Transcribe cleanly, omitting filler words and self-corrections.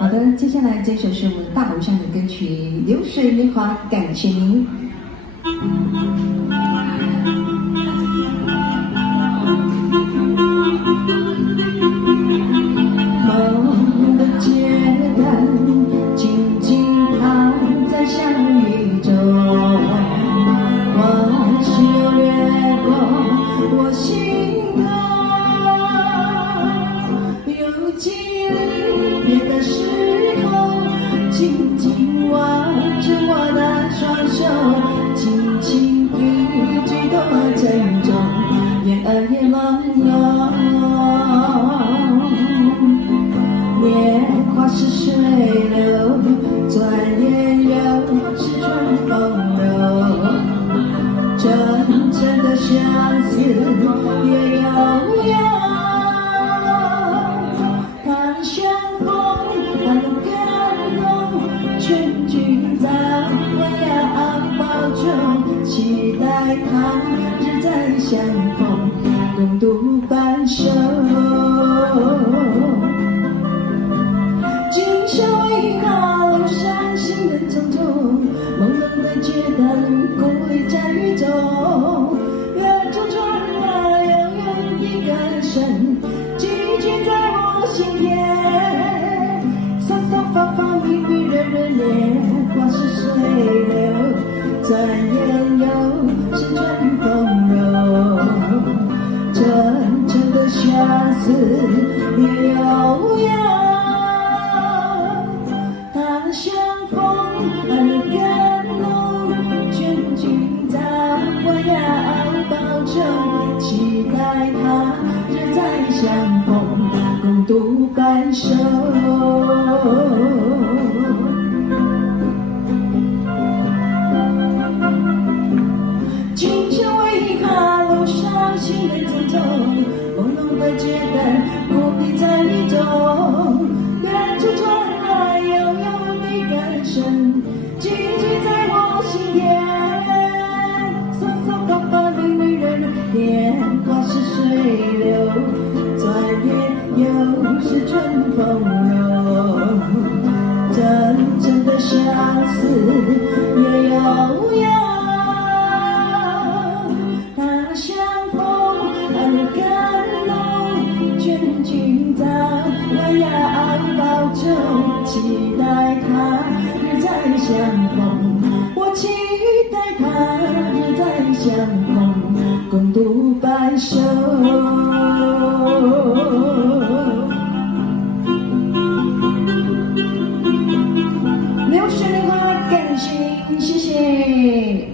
好的，接下来这首是我们大偶像的歌曲《流水梅花》，感谢您。梦的阶段，静静躺在相遇中，往事又掠过我心头，有几离别的时候，紧紧握着我的双手，轻轻一句多沉重，眼儿也朦胧。年华似水流，转眼又是春风柔。真正的相思也悠悠，他相逢，他的感动，全聚在我仰抱中，期待他日再相逢，共度半生。今宵为何伤心的匆匆，朦胧的街灯归在雨中，远处传来悠悠的歌声，寄居在我心田。瑟瑟发发，迷迷热热，年华似水流，转眼又是春风柔。真正的相思也悠悠，相逢，爱的感动，全聚在我仰抱中，期待他日再相逢，共度半生。今宵为何路上心泪匆匆，朦胧的街灯孤立在雨中，远处传来悠悠歌声，寄居在我心田。瑟瑟发发，迷迷热热，年华似水流，转眼又是春风柔。真正的相思也悠悠，他相逢，爱的感动，全聚在我仰抱中，期待他日再相逢，我期待他日再相逢，共度半生。流水的花，感谢，谢谢。